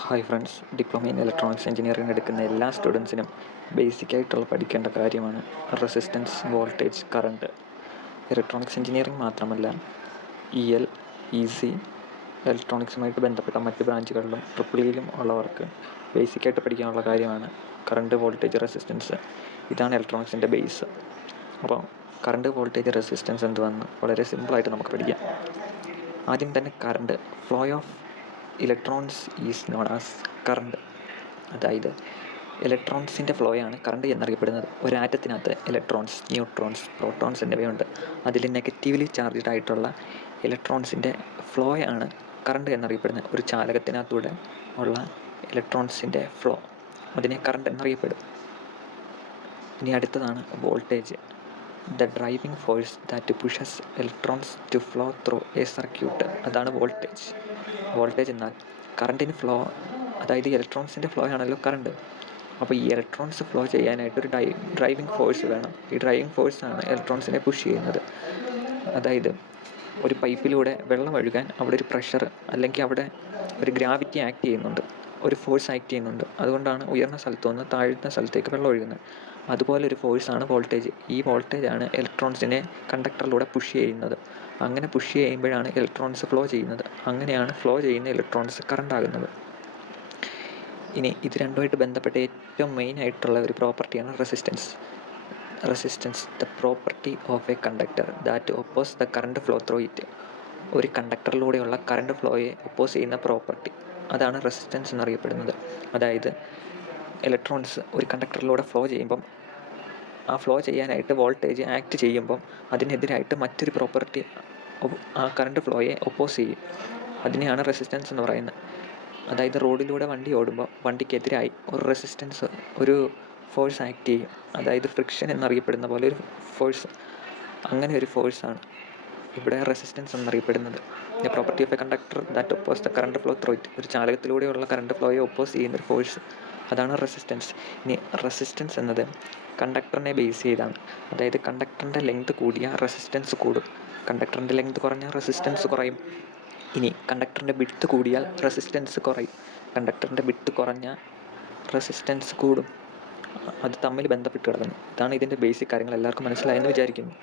Hi friends, diploma in electronics engineering എടുക്കുന്ന എല്ലാ സ്റ്റുഡൻസിനും ബേസിക്കായിട്ടുള്ള പഠിക്കേണ്ട കാര്യമാണ് resistance, voltage, current. Electronics engineering മാത്രമല്ല, EL, EC, ഇലക്ട്രോണിക്സുമായിട്ട് ബന്ധപ്പെട്ട മറ്റ് ബ്രാഞ്ചുകളിലും ട്രിപ്പിളിയിലും ഉള്ളവർക്ക് ബേസിക്കായിട്ട് പഠിക്കാനുള്ള കാര്യമാണ് കറണ്ട്, വോൾട്ടേജ്, റെസിസ്റ്റൻസ്. ഇതാണ് ഇലക്ട്രോണിക്സിൻ്റെ ബേസ്. അപ്പോൾ കറണ്ട്, വോൾട്ടേജ്, റെസിസ്റ്റൻസ് എന്തുവെന്ന് വളരെ സിമ്പിളായിട്ട് നമുക്ക് പഠിക്കാം. ആദ്യം തന്നെ current, flow of electrons is known as current. അതായത് ഇലക്ട്രോൺസിൻ്റെ ഫ്ലോയാണ് കറണ്ട് എന്നറിയപ്പെടുന്നത്. ഒരു ആറ്റത്തിനകത്ത് ഇലക്ട്രോൺസ്, ന്യൂട്രോൺസ്, പ്രോട്ടോൺസ് എന്നിവയുണ്ട്. അതിൽ നെഗറ്റീവ്ലി ചാർജ്ഡ് ആയിട്ടുള്ള ഇലക്ട്രോൺസിൻ്റെ ഫ്ലോയാണ് കറണ്ട് എന്നറിയപ്പെടുന്നത്. ഒരു ചാലകത്തിനകത്തൂടെ ഉള്ള ഇലക്ട്രോൺസിൻ്റെ ഫ്ലോ, അതിനെ കറണ്ട് എന്നറിയപ്പെടും. ഇനി അടുത്തതാണ് voltage. The driving force that pushes electrons to flow through a circuit. അതാണ് വോൾട്ടേജ്. വോൾട്ടേജ് എന്നാൽ കറണ്ടിന് ഫ്ലോ, അതായത് ഇലക്ട്രോൺസിൻ്റെ ഫ്ലോ ആണല്ലോ കറണ്ട്. അപ്പോൾ ഈ ഇലക്ട്രോൺസ് ഫ്ലോ ചെയ്യാനായിട്ടൊരു ഡ്രൈവിംഗ് ഫോഴ്സ് വേണം. ഈ ഡ്രൈവിംഗ് ഫോഴ്സാണ് ഇലക്ട്രോൺസിനെ പുഷ് ചെയ്യുന്നത്. അതായത് ഒരു പൈപ്പിലൂടെ വെള്ളം ഒഴുകാൻ അവിടെ ഒരു പ്രഷർ അല്ലെങ്കിൽ അവിടെ ഒരു ഗ്രാവിറ്റി ആക്ട് ചെയ്യുന്നുണ്ട്, ഒരു ഫോഴ്സ് ആക്ട് ചെയ്യുന്നുണ്ട്. അതുകൊണ്ടാണ് ഉയർന്ന സ്ഥലത്തു നിന്ന് താഴ്ന്ന സ്ഥലത്തേക്ക് വെള്ളം ഒഴുകുന്നത്. അതുപോലെ ഒരു ഫോഴ്സാണ് വോൾട്ടേജ്. ഈ വോൾട്ടേജാണ് ഇലക്ട്രോൺസിനെ കണ്ടക്ടറിലൂടെ പുഷ് ചെയ്യുന്നത്. അങ്ങനെ പുഷ് ചെയ്യുമ്പോഴാണ് ഇലക്ട്രോൺസ് ഫ്ലോ ചെയ്യുന്നത്. അങ്ങനെയാണ് ഫ്ലോ ചെയ്യുന്ന ഇലക്ട്രോൺസ് കറണ്ട് ആകുന്നത്. ഇനി ഇത് രണ്ടുമായിട്ട് ബന്ധപ്പെട്ട ഏറ്റവും മെയിൻ ആയിട്ടുള്ള ഒരു പ്രോപ്പർട്ടിയാണ് resistance. Resistance, the property of A conductor that oppose the current flow through it. ഒരു കണ്ടക്ടറിലൂടെയുള്ള കറണ്ട് ഫ്ലോയെ ഒപ്പോസ് ചെയ്യുന്ന പ്രോപ്പർട്ടി, അതാണ് റെസിസ്റ്റൻസ് എന്നറിയപ്പെടുന്നത്. അതായത് ഇലക്ട്രോൺസ് ഒരു കണ്ടക്ടറിലൂടെ ഫ്ലോ ചെയ്യുമ്പം ആ ഫ്ലോ ചെയ്യാനായിട്ട് വോൾട്ടേജ് ആക്ട് ചെയ്യുമ്പം അതിനെതിരായിട്ട് മറ്റൊരു പ്രോപ്പർട്ടി ആ കറണ്ട് ഫ്ലോയെ ഒപ്പോസ് ചെയ്യും. അതിനെയാണ് റെസിസ്റ്റൻസ് എന്ന് പറയുന്നത്. അതായത് റോഡിലൂടെ വണ്ടി ഓടുമ്പോൾ വണ്ടിക്കെതിരായി ഒരു റെസിസ്റ്റൻസ്, ഒരു ഫോഴ്സ് ആക്ട് ചെയ്യും. അതായത് ഫ്രിക്ഷൻ എന്നറിയപ്പെടുന്ന പോലെ ഒരു ഫോഴ്സ്. അങ്ങനെ ഒരു ഫോഴ്സാണ് ഇവിടെ റെസിസ്റ്റൻസ് എന്നറിയപ്പെടുന്നത്. The property of A conductor that oppose the current flow through it. ഒരു ചാലകത്തിലൂടെയുള്ള കറണ്ട് ഫ്ലോയെ ഒപ്പോസ് ചെയ്യുന്നൊരു ഫോഴ്സ്, അതാണ് റെസിസ്റ്റൻസ്. ഇനി റെസിസ്റ്റൻസ് എന്നത് കണ്ടക്ടറിനെ ബേസ് ചെയ്താണ്. അതായത് കണ്ടക്ടറിൻ്റെ ലെങ്ത് കൂടിയ റെസിസ്റ്റൻസ് കൂടും, കണ്ടക്ടറിൻ്റെ ലെങ്ത് കുറഞ്ഞാൽ റെസിസ്റ്റൻസ് കുറയും. ഇനി കണ്ടക്ടറിൻ്റെ വിഡ്ത്ത് കൂടിയാൽ റെസിസ്റ്റൻസ് കുറയും, കണ്ടക്ടറിൻ്റെ വിഡ്ത്ത് കുറഞ്ഞാൽ റെസിസ്റ്റൻസ് കൂടും. അത് തമ്മിൽ ബന്ധപ്പെട്ട് കിടക്കുന്നു. ഇതാണ് ഇതിൻ്റെ ബേസിക് കാര്യങ്ങൾ. എല്ലാവർക്കും മനസ്സിലായെന്ന് വിചാരിക്കുന്നു.